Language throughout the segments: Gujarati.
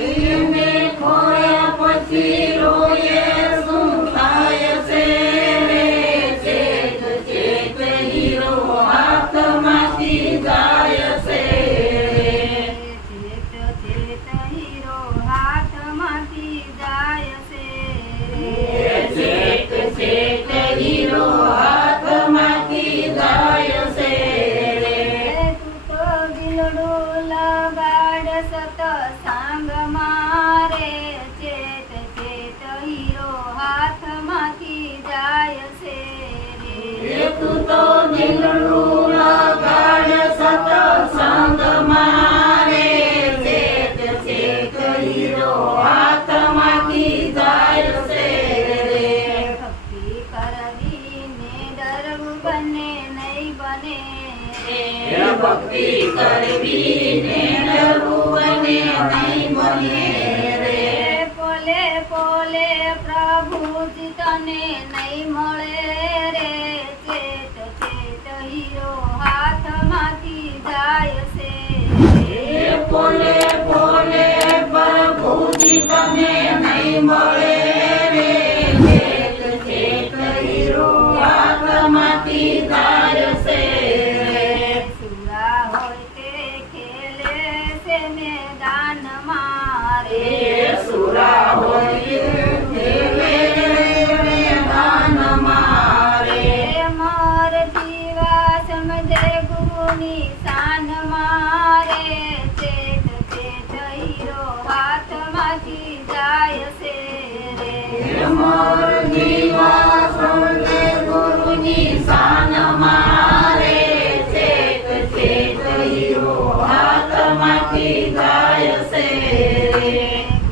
એને ખોયા પછી રોયે શું થાય છે રે? ચેત ચેત હીરો હાથમાંથી જાય છે ચેત ચેત હીરો હાથમાંથી જાય છે ચેત ચેત હીરો હાથમાંથી જાય છે તું તો દિલડો લગાડ સતસંગ મારે ચેત ચેત હીરો હાથમાંથી જાય છે તું તો દિલડું લગાડ સતસંગ મારે ચેત ચેત હીરો હાથમાંથી જાય છે ભક્તિ કરવી ને ડરવું બને નહીં બને ભક્તિ કરવી ને ડરવું બને નહીં બને રે પોલે પોલે પ્રભુજી તને નહીં મળે રે ચેત ચેત હીરો હાથમાંથી જાય છે પોલે પોલે પ્રભુજી તને નહીં મળે રે ચેત ચેત હીરો હાથમાંથી જાય છે સુરા હોય તે ખેલે છે મેદાન મારે સુરા હોય મેદાન મારે મોર જીવા સમજે ગુરુની શાન મારે ચેત ચેત હીરો હાથમાંથી જાય છે રે મોર જીવા સમજે ગુરુની શાન મારે ચેત ચેત હીરો હાથમાંથી જાય છે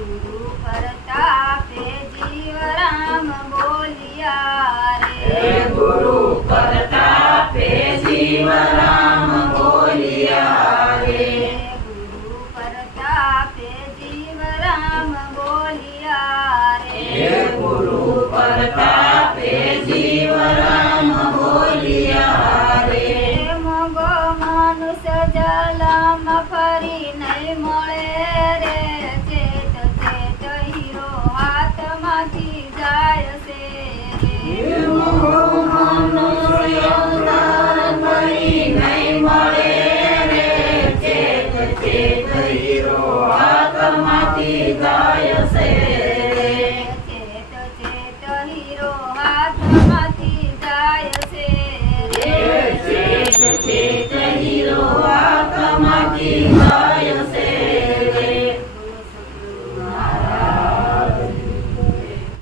ગુરુ પ્રતાપે જીવ રામ બોલિયા રે ગુરુ પ્રતાપે જીવ રામ બોલિયા રે ગુરુ પ્રતાપે જીવ રામ બોલિયા રે ગુરુ પ્રતાપે જીવ રામ બોલિયા રે મોગો મનુષ્ય જલમ ફરી નહીં મળે રે ચેત ચેત હીરો હાથમાંથી જાય છે મનુષ્ય અવતાર ફરી નહીં મળે રે ચેત ચેત હીરો હાથમાંથી જાય છે ચેત ચેત હીરો હાથમાંથી જાય છે ચેત ચેત હીરો હાથમાંથી જાય છે